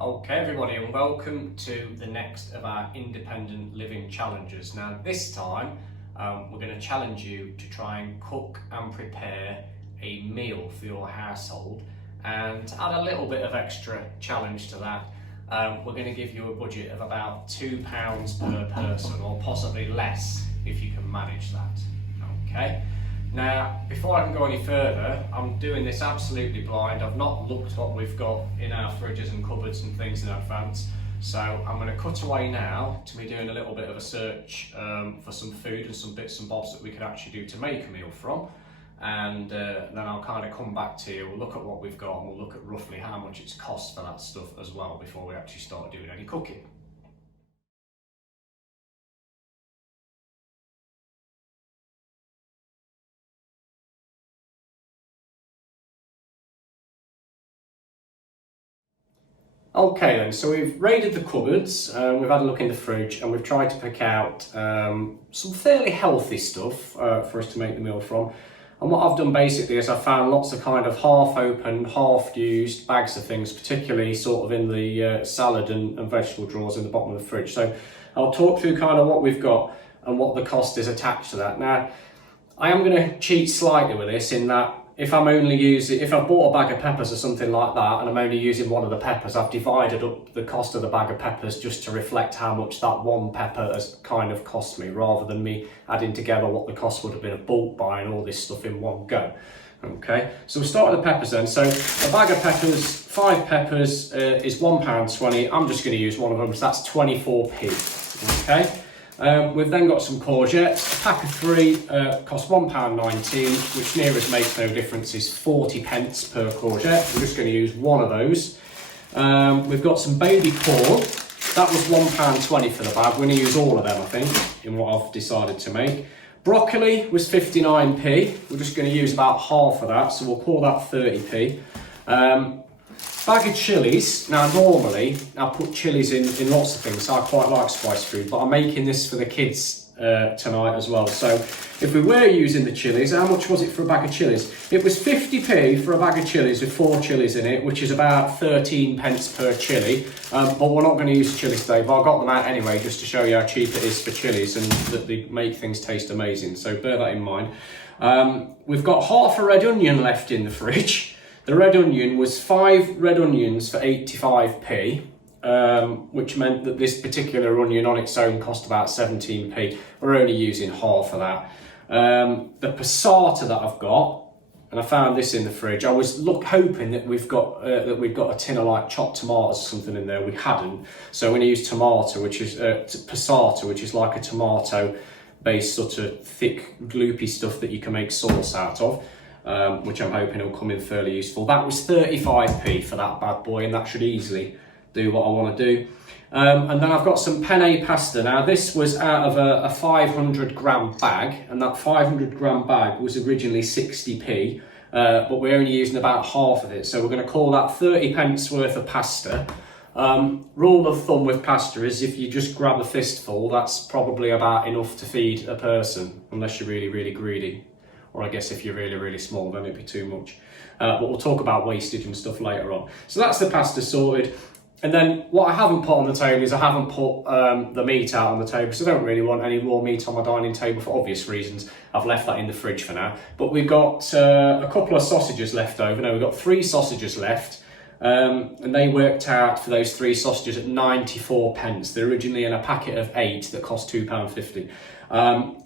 Okay everybody, and welcome to the next of our independent living challenges. Now this time we're going to challenge you to try and cook and prepare a meal for your household, and to add a little bit of extra challenge to that, we're going to give you a budget of about £2 per person, or possibly less if you can manage that. Okay. Now, before I can go any further, I'm doing this absolutely blind. I've not looked what we've got in our fridges and cupboards and things in advance. So I'm going to cut away now to me doing a little bit of a search for some food and some bits and bobs that we could actually do to make a meal from. And then I'll kind of come back to you, we'll look at what we've got and we'll look at roughly how much it's cost for that stuff as well before we actually start doing any cooking. Okay then, so we've raided the cupboards, we've had a look in the fridge, and we've tried to pick out some fairly healthy stuff for us to make the meal from. And what I've done basically is I've found lots of kind of half open, half used bags of things, particularly sort of in the salad and vegetable drawers in the bottom of the fridge. So I'll talk through kind of what we've got and what the cost is attached to that. Now, I am going to cheat slightly with this in that if I've bought a bag of peppers or something like that and I'm only using one of the peppers, I've divided up the cost of the bag of peppers just to reflect how much that one pepper has kind of cost me, rather than me adding together what the cost would have been of bulk buying all this stuff in one go. Okay, so we'll start with the peppers then. So a bag of peppers, 5 peppers is £1.20. I'm just going to use one of them, so that's 24p. Okay. We've then got some courgettes. A pack of 3 costs £1.19, which near as makes no difference is 40 pence per courgette. We're just going to use one of those. We've got some baby corn. That was £1.20 for the bag. We're going to use all of them, I think, in what I've decided to make. Broccoli was 59p. We're just going to use about half of that, so we'll call that 30p. Bag of chilies. Now normally I put chilies in lots of things, so I quite like spicy food, but I'm making this for the kids tonight as well. So if we were using the chilies, how much was it for a bag of chilies? It was 50p for a bag of chilies with 4 chilies in it, which is about 13 pence per chili. But we're not going to use chilies today, but I got them out anyway just to show you how cheap it is for chilies and that they make things taste amazing. So bear that in mind. We've got half a red onion left in the fridge. The red onion was 5 red onions for 85p, which meant that this particular onion on its own cost about 17p. We're only using half of that. The passata that I've got, and I found this in the fridge. I was hoping that we've got a tin of like chopped tomatoes or something in there. We hadn't, so I'm going to use tomato, which is passata, which is like a tomato-based sort of thick, gloopy stuff that you can make sauce out of. Which I'm hoping will come in fairly useful. That was 35p for that bad boy, and that should easily do what I want to do. And then I've got some penne pasta. Now this was out of a 500 gram bag, and that 500 gram bag was originally 60p, but we're only using about half of it. So we're going to call that 30 pence worth of pasta. Rule of thumb with pasta is if you just grab a fistful, that's probably about enough to feed a person, unless you're really, really greedy. Or I guess if you're really, really small, then it'd be too much. But we'll talk about wastage and stuff later on. So that's the pasta sorted. And then what I haven't put on the table is I haven't put the meat out on the table, because I don't really want any raw meat on my dining table for obvious reasons. I've left that in the fridge for now. But we've got a couple of sausages left over. No, we've got 3 sausages left. And they worked out for those 3 sausages at 94 pence. They're originally in a packet of 8 that cost £2.50.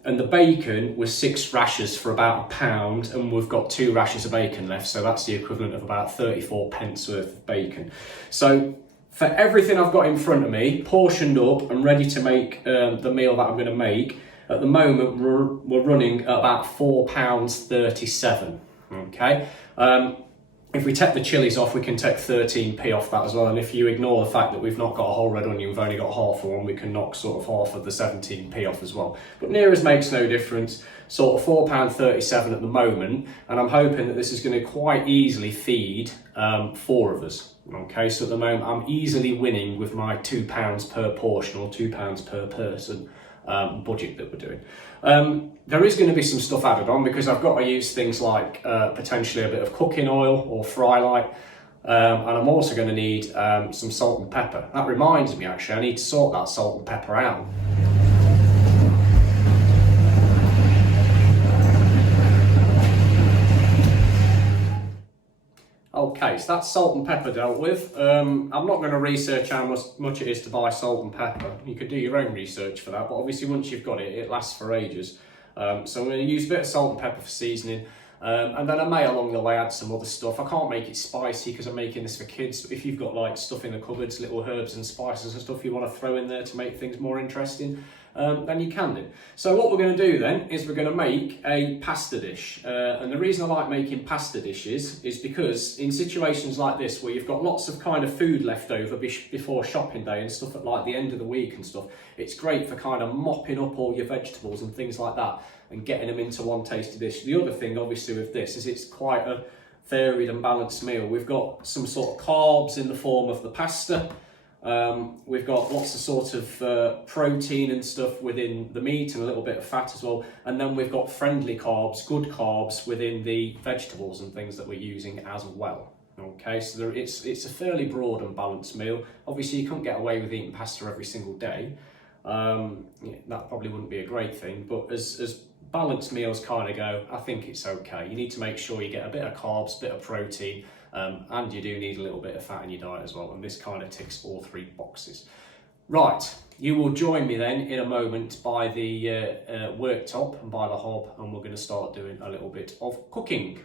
And the bacon was 6 rashers for about £1, and we've got 2 rashers of bacon left, so that's the equivalent of about 34 pence worth of bacon. So for everything I've got in front of me, portioned up and ready to make the meal that I'm going to make, at the moment we're running at about £4.37. Okay. If we take the chilies off, we can take 13p off that as well. And if you ignore the fact that we've not got a whole red onion, we've only got half of one, we can knock sort of half of the 17p off as well. But near as makes no difference, sort of £4.37 at the moment. And I'm hoping that this is going to quite easily feed 4 of us. Okay, so at the moment I'm easily winning with my £2 per portion, or £2 per person budget that we're doing. There is going to be some stuff added on, because I've got to use things like potentially a bit of cooking oil or fry light. and I'm also going to need some salt and pepper. That reminds me, actually, I need to sort that salt and pepper out. Okay, so that's salt and pepper dealt with. I'm not going to research how much it is to buy salt and pepper. You could do your own research for that, but obviously once you've got it, it lasts for ages. So I'm going to use a bit of salt and pepper for seasoning, and then I may along the way add some other stuff. I can't make it spicy because I'm making this for kids. But if you've got like stuff in the cupboards, little herbs and spices and stuff you want to throw in there to make things more interesting, then you can do. So what we're going to do then is we're going to make a pasta dish. And the reason I like making pasta dishes is because in situations like this where you've got lots of kind of food left over before shopping day and stuff at like the end of the week and stuff, it's great for kind of mopping up all your vegetables and things like that and getting them into one tasty dish. The other thing obviously with this is it's quite a varied and balanced meal. We've got some sort of carbs in the form of the pasta. We've got lots of sort of protein and stuff within the meat and a little bit of fat as well. And then we've got friendly carbs, good carbs within the vegetables and things that we're using as well. Okay, so it's a fairly broad and balanced meal. Obviously you couldn't get away with eating pasta every single day. That probably wouldn't be a great thing, but as balanced meals kind of go, I think it's okay. You need to make sure you get a bit of carbs, a bit of protein, and you do need a little bit of fat in your diet as well, and this kind of ticks all three boxes. Right, you will join me then in a moment by the worktop and by the hob, and we're going to start doing a little bit of cooking.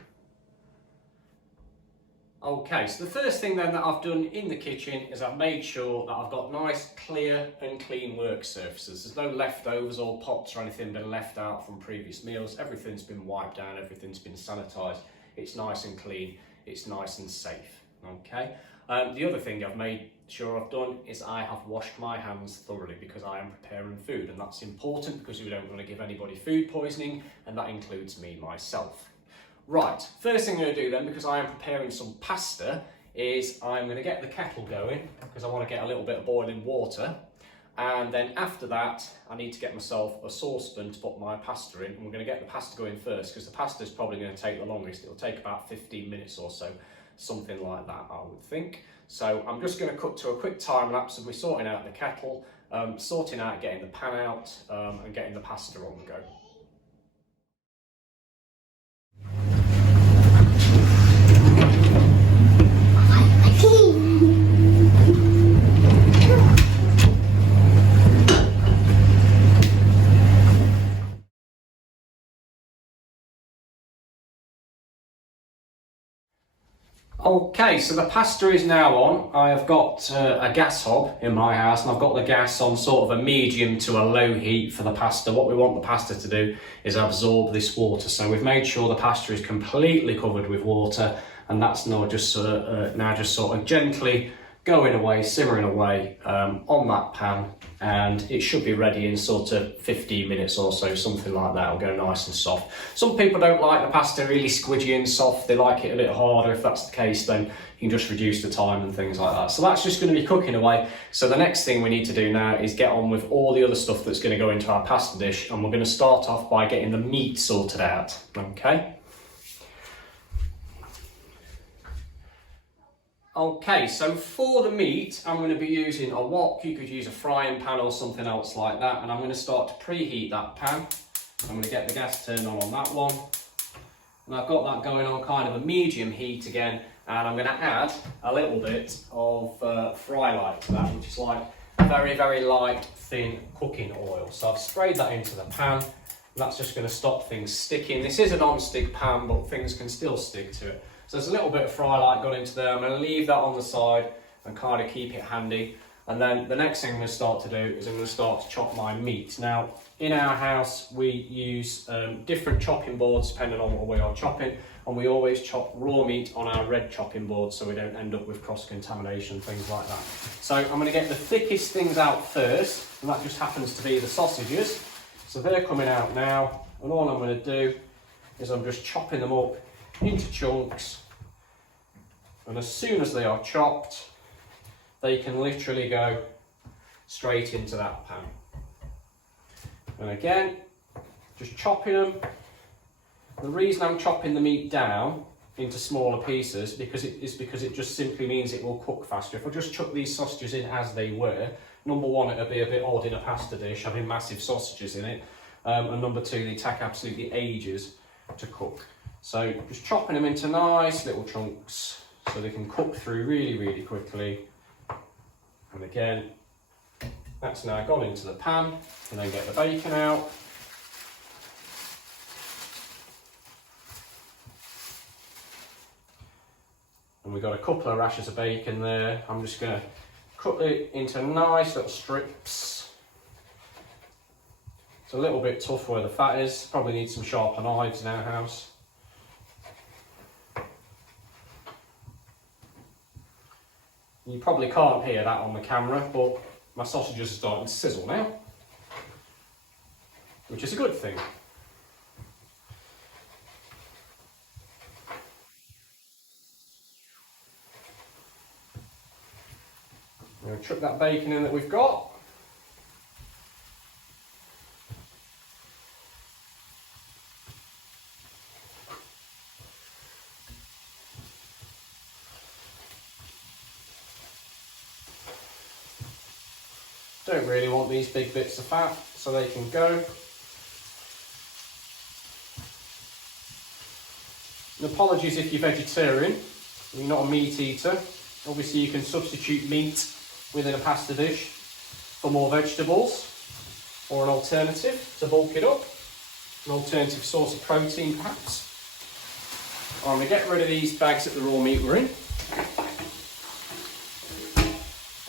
Okay, so the first thing then that I've done in the kitchen is I've made sure that I've got nice, clear and clean work surfaces. There's no leftovers or pots or anything been left out from previous meals. Everything's been wiped down, everything's been sanitised. It's nice and clean, it's nice and safe, okay? The other thing I've made sure I've done is I have washed my hands thoroughly because I am preparing food, and that's important because we don't want to give anybody food poisoning, and that includes me myself. Right, first thing I'm going to do then, because I am preparing some pasta, is I'm going to get the kettle going because I want to get a little bit of boiling water, and then after that I need to get myself a saucepan to put my pasta in, and we're going to get the pasta going first because the pasta is probably going to take the longest. It'll take about 15 minutes or so, something like that I would think. So I'm just going to cut to a quick time lapse of me sorting out the kettle, sorting out getting the pan out, and getting the pasta on the go. Okay, so the pasta is now on. I have got a gas hob in my house, and I've got the gas on sort of a medium to a low heat for the pasta. What we want the pasta to do is absorb this water. So we've made sure the pasta is completely covered with water, and that's now just sort of gently going away, simmering away on that pan, and it should be ready in sort of 15 minutes or so, something like that. It'll go nice and soft. Some people don't like the pasta really squidgy and soft, they like it a bit harder. If that's the case, then you can just reduce the time and things like that. So that's just going to be cooking away. So the next thing we need to do now is get on with all the other stuff that's going to go into our pasta dish, and we're going to start off by getting the meat sorted out, okay? Okay, so for the meat, I'm going to be using a wok. You could use a frying pan or something else like that, and I'm going to start to preheat that pan. I'm going to get the gas turned on that one, and I've got that going on kind of a medium heat again, and I'm going to add a little bit of fry light to that, which is like very, very light, thin cooking oil. So I've sprayed that into the pan, and that's just going to stop things sticking. This is a non-stick pan, but things can still stick to it. So there's a little bit of fry light gone into there. I'm going to leave that on the side and kind of keep it handy. And then the next thing I'm going to start to do is I'm going to start to chop my meat. Now, in our house, we use different chopping boards depending on what we are chopping. And we always chop raw meat on our red chopping board so we don't end up with cross-contamination, things like that. So I'm going to get the thickest things out first, and that just happens to be the sausages. So they're coming out now, and all I'm going to do is I'm just chopping them up into chunks, and as soon as they are chopped, they can literally go straight into that pan. And again, just chopping them. The reason I'm chopping the meat down into smaller pieces because it just simply means it will cook faster. If I just chuck these sausages in as they were, number one, it'll be a bit odd in a pasta dish having massive sausages in it, and number two, they take absolutely ages to cook. So just chopping them into nice little chunks so they can cook through really, really quickly. And again, that's now gone into the pan, and then get the bacon out. And we've got a couple of rashers of bacon there. I'm just going to cut it into nice little strips. It's a little bit tough where the fat is. Probably need some sharper knives in our house. You probably can't hear that on the camera, but my sausages are starting to sizzle now, which is a good thing. I'm going to chuck that bacon in that we've got. Don't really want these big bits of fat, so they can go. And apologies if you're vegetarian, you're not a meat eater. Obviously you can substitute meat within a pasta dish for more vegetables, or an alternative to bulk it up, an alternative source of protein perhaps. I'm going to get rid of these bags that the raw meat were in.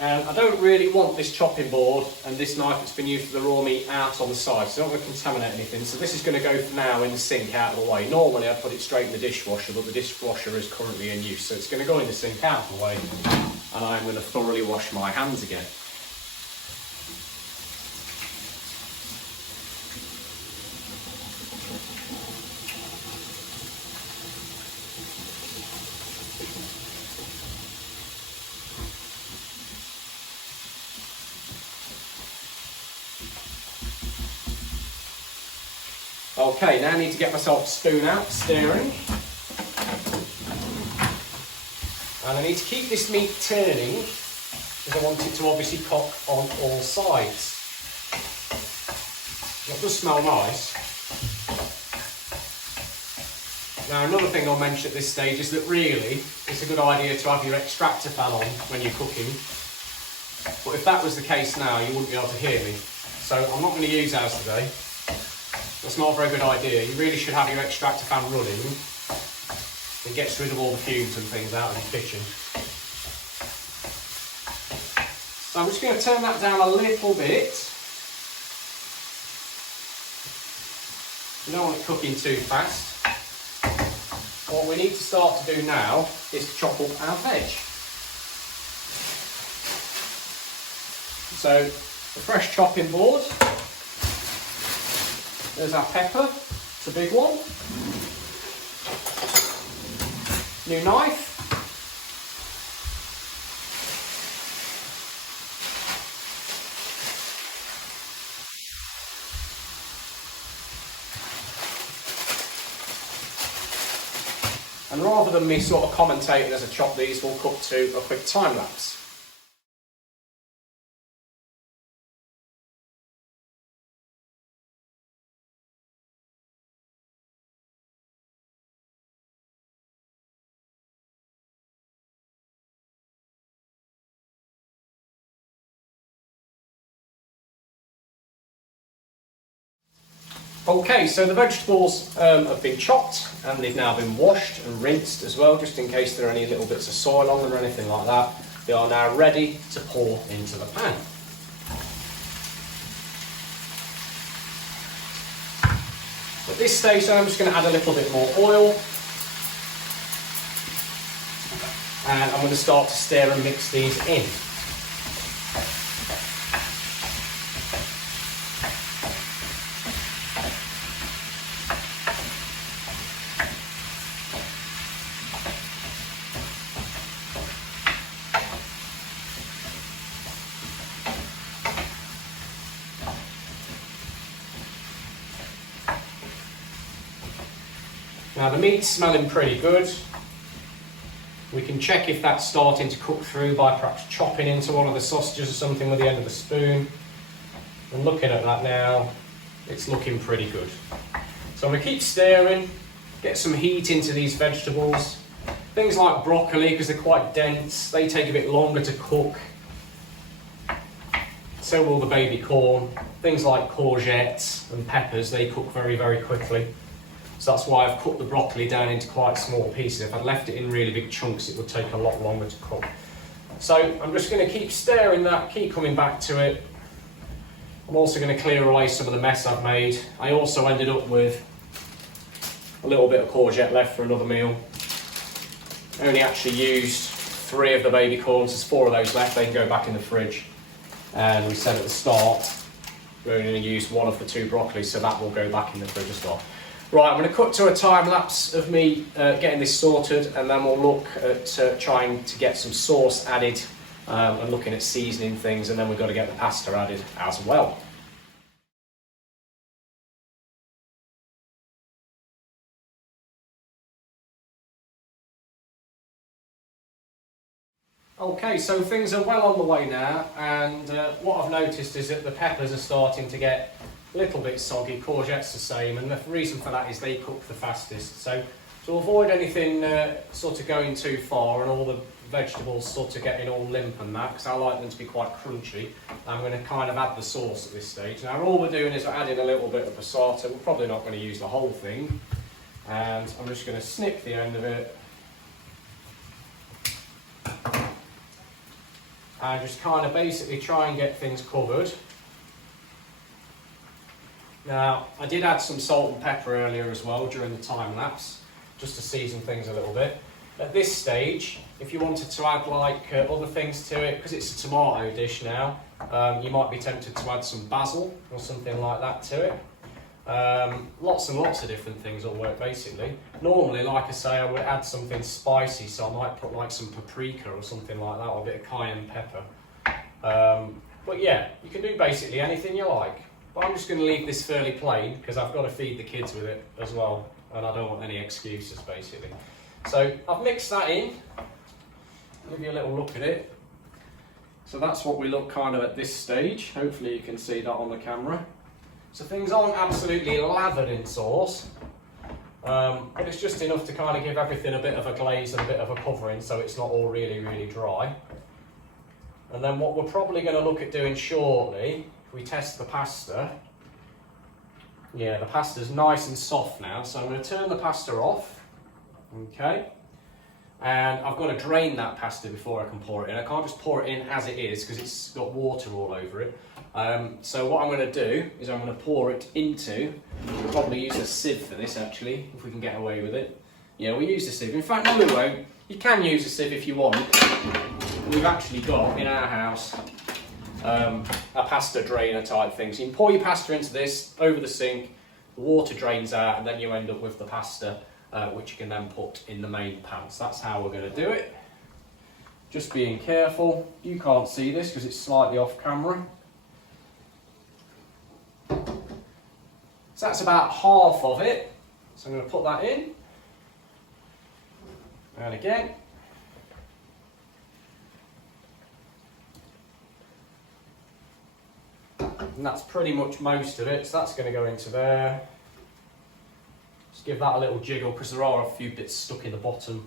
And I don't really want this chopping board and this knife that's been used for the raw meat out on the side, so I don't want to contaminate anything. So this is going to go for now in the sink out of the way. Normally I'd put it straight in the dishwasher, but the dishwasher is currently in use, so it's going to go in the sink out of the way, and I'm going to thoroughly wash my hands again. Okay, now I need to get myself a spoon out, stirring. And I need to keep this meat turning because I want it to obviously cook on all sides. It does smell nice. Now another thing I'll mention at this stage is that really it's a good idea to have your extractor fan on when you're cooking. But if that was the case now, you wouldn't be able to hear me. So I'm not going to use ours today. That's not a very good idea. You really should have your extractor fan running. It gets rid of all the fumes and things out of the kitchen. So I'm just going to turn that down a little bit. You don't want it cooking too fast. What we need to start to do now is to chop up our veg. So the fresh chopping board. There's our pepper, it's a big one. New knife. And rather than me sort of commentating as I chop these, we'll cut to a quick time lapse. Okay, so the vegetables have been chopped and they've now been washed and rinsed as well, just in case there are any little bits of soil on them or anything like that. They are now ready to pour into the pan. At this stage I'm just going to add a little bit more oil, and I'm going to start to stir and mix these in. Now the meat's smelling pretty good. We can check if that's starting to cook through by perhaps chopping into one of the sausages or something with the end of the spoon. And looking at that now, it's looking pretty good. So I'm going to keep stirring, get some heat into these vegetables. Things like broccoli, because they're quite dense, they take a bit longer to cook. So will the baby corn. Things like courgettes and peppers, they cook very, very quickly. So that's why I've cut the broccoli down into quite small pieces. If I'd left it in really big chunks, it would take a lot longer to cook. So I'm just going to keep stirring that, keep coming back to it. I'm also going to clear away some of the mess I've made. I also ended up with a little bit of courgette left for another meal. I only actually used 3 of the baby corns. There's 4 of those left. They can go back in the fridge. And we said at the start, we're only going to use 1 of the 2 broccoli, so that will go back in the fridge as well. Right, I'm going to cut to a time lapse of me getting this sorted, and then we'll look at trying to get some sauce added and looking at seasoning things, and then we've got to get the pasta added as well. Okay, so things are well on the way now, and what I've noticed is that the peppers are starting to get a little bit soggy. Courgette's the same, and the reason for that is they cook the fastest. So to avoid anything sort of going too far and all the vegetables sort of getting all limp and that, because I like them to be quite crunchy, I'm going to kind of add the sauce at this stage. Now all we're doing is we're adding a little bit of passata. We're probably not going to use the whole thing, and I'm just going to snip the end of it. And just kind of basically try and get things covered. Now, I did add some salt and pepper earlier as well during the time lapse, just to season things a little bit. At this stage, if you wanted to add like other things to it, because it's a tomato dish now, you might be tempted to add some basil or something like that to it. Lots and lots of different things will work basically. Normally, like I say, I would add something spicy, so I might put like some paprika or something like that, or a bit of cayenne pepper. But yeah, you can do basically anything you like. But I'm just going to leave this fairly plain because I've got to feed the kids with it as well, and I don't want any excuses basically. So I've mixed that in. Give you a little look at it. So that's what we look kind of at this stage. Hopefully you can see that on the camera. So things aren't absolutely lathered in sauce, but it's just enough to kind of give everything a bit of a glaze and a bit of a covering so it's not all really, really dry. And then what we're probably going to look at doing shortly, if we test the pasta, yeah, the pasta's nice and soft now, so I'm going to turn the pasta off, okay? And I've got to drain that pasta before I can pour it in. I can't just pour it in as it is because it's got water all over it. So what I'm going to do is I'm going to pour it into, we'll probably use a sieve for this actually, if we can get away with it. Yeah, we'll use the sieve. In fact, no we won't. You can use a sieve if you want. We've actually got in our house a pasta drainer type thing. So you can pour your pasta into this, over the sink, the water drains out, and then you end up with the pasta which you can then put in the main pan. So that's how we're going to do it. Just being careful. You can't see this because it's slightly off camera. So that's about half of it. So I'm going to put that in. And again. And that's pretty much most of it. So that's going to go into there. Just give that a little jiggle because there are a few bits stuck in the bottom.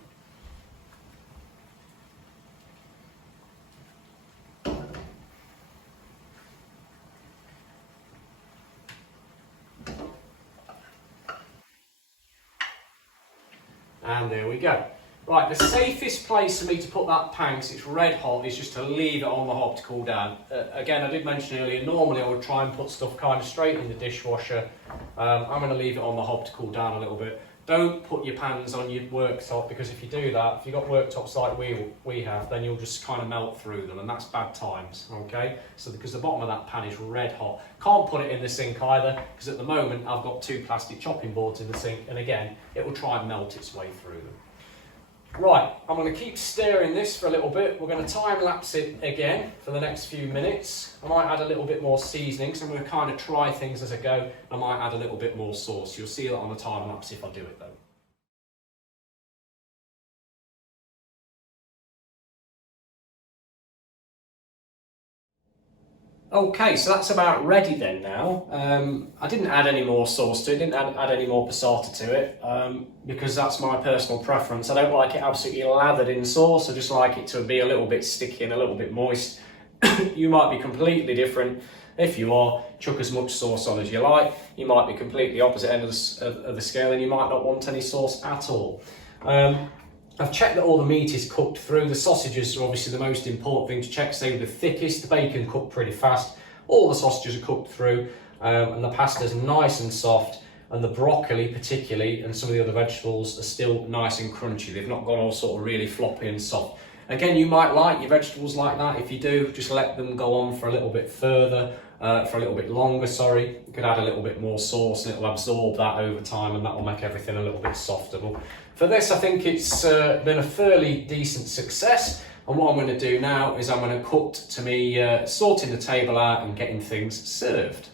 And there we go. Right, the safest place for me to put that pan, because it's red hot, is just to leave it on the hob to cool down. Again, I did mention earlier, normally I would try and put stuff kind of straight in the dishwasher. I'm going to leave it on the hob to cool down a little bit. Don't put your pans on your worktop, because if you do that, if you've got worktops like we have, then you'll just kind of melt through them, and that's bad times, okay? So because the bottom of that pan is red hot. Can't put it in the sink either, because at the moment I've got 2 plastic chopping boards in the sink, and again, it will try and melt its way through them. Right, I'm going to keep stirring this for a little bit. We're going to time lapse it again for the next few minutes. I might add a little bit more seasoning, so I'm going to kind of try things as I go. I might add a little bit more sauce. You'll see that on the time lapse if I do it though. Okay, so that's about ready then now. I didn't add any more sauce to it, didn't add any more passata to it, because that's my personal preference. I don't like it absolutely lathered in sauce, I just like it to be a little bit sticky and a little bit moist. You might be completely different. If you are, chuck as much sauce on as you like. You might be completely opposite end of the scale and you might not want any sauce at all. I've checked that all the meat is cooked through. The sausages are obviously the most important thing to check, so they're the thickest. The bacon cooked pretty fast. All the sausages are cooked through, and the pasta's nice and soft, and the broccoli particularly and some of the other vegetables are still nice and crunchy. They've not gone all sort of really floppy and soft. Again, you might like your vegetables like that. If you do, just let them go on for a little bit further, for a little bit longer, sorry. You could add a little bit more sauce and it'll absorb that over time and that will make everything a little bit softer. But for this, I think it's been a fairly decent success. And what I'm going to do now is I'm going to cut to me sorting the table out and getting things served.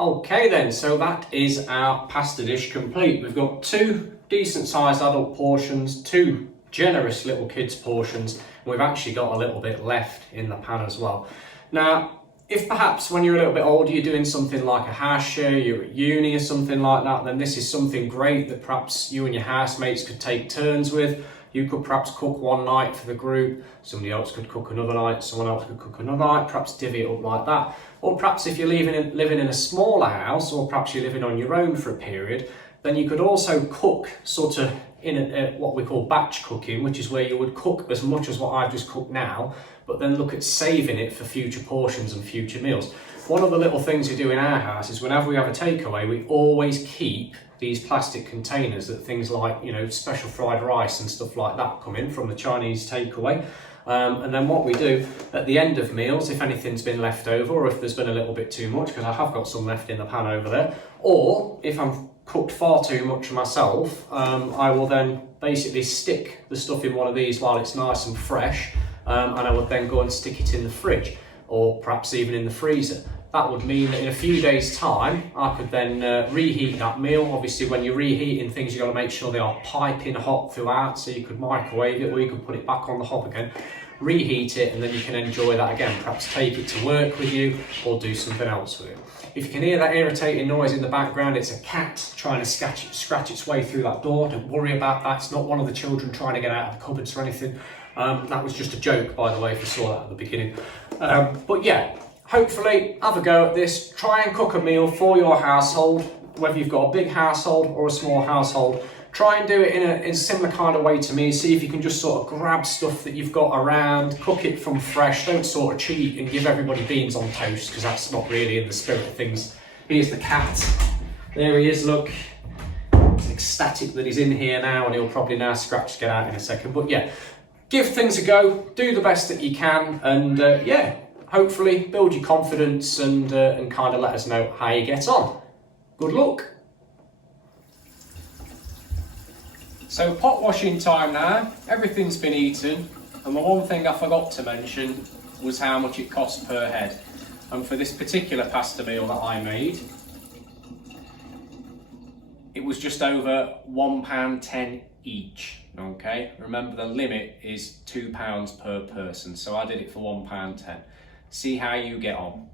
Okay then, so that is our pasta dish complete. We've got 2 decent sized adult portions, 2 generous little kids portions, and we've actually got a little bit left in the pan as well. Now, if perhaps when you're a little bit older you're doing something like a house share, you're at uni or something like that, then this is something great that perhaps you and your housemates could take turns with. You could perhaps cook one night for the group, somebody else could cook another night, someone else could cook another night, perhaps divvy it up like that. Or perhaps if you're living in a smaller house, or perhaps you're living on your own for a period, then you could also cook sort of in what we call batch cooking, which is where you would cook as much as what I've just cooked now, but then look at saving it for future portions and future meals. One of the little things we do in our house is whenever we have a takeaway, we always keep these plastic containers that things like, you know, special fried rice and stuff like that come in from the Chinese takeaway. And then what we do at the end of meals, if anything's been left over or if there's been a little bit too much, because I have got some left in the pan over there, or if I'm cooked far too much myself, I will then basically stick the stuff in one of these while it's nice and fresh, and I would then go and stick it in the fridge or perhaps even in the freezer. That would mean that in a few days' time, I could then reheat that meal. Obviously, when you're reheating things, you've got to make sure they are piping hot throughout, so you could microwave it or you could put it back on the hob again, reheat it, and then you can enjoy that again. Perhaps take it to work with you or do something else with it. If you can hear that irritating noise in the background, it's a cat trying to scratch its way through that door. Don't worry about that. It's not one of the children trying to get out of the cupboards or anything. That was just a joke, by the way, if you saw that at the beginning. But yeah, hopefully have a go at this. Try and cook a meal for your household, whether you've got a big household or a small household. Try and do it in a similar kind of way to me. See if you can just sort of grab stuff that you've got around, cook it from fresh. Don't sort of cheat and give everybody beans on toast, because that's not really in the spirit of things. Here's the cat. There he is, look. He's ecstatic that he's in here now, and he'll probably now scratch to get out in a second. But yeah, give things a go, do the best that you can, and yeah, hopefully build your confidence and kind of let us know how you get on. Good luck. So pot washing time now, everything's been eaten, and the one thing I forgot to mention was how much it cost per head. And for this particular pasta meal that I made, it was just over £1.10 each, okay? Remember the limit is £2 per person, so I did it for £1.10. See how you get on.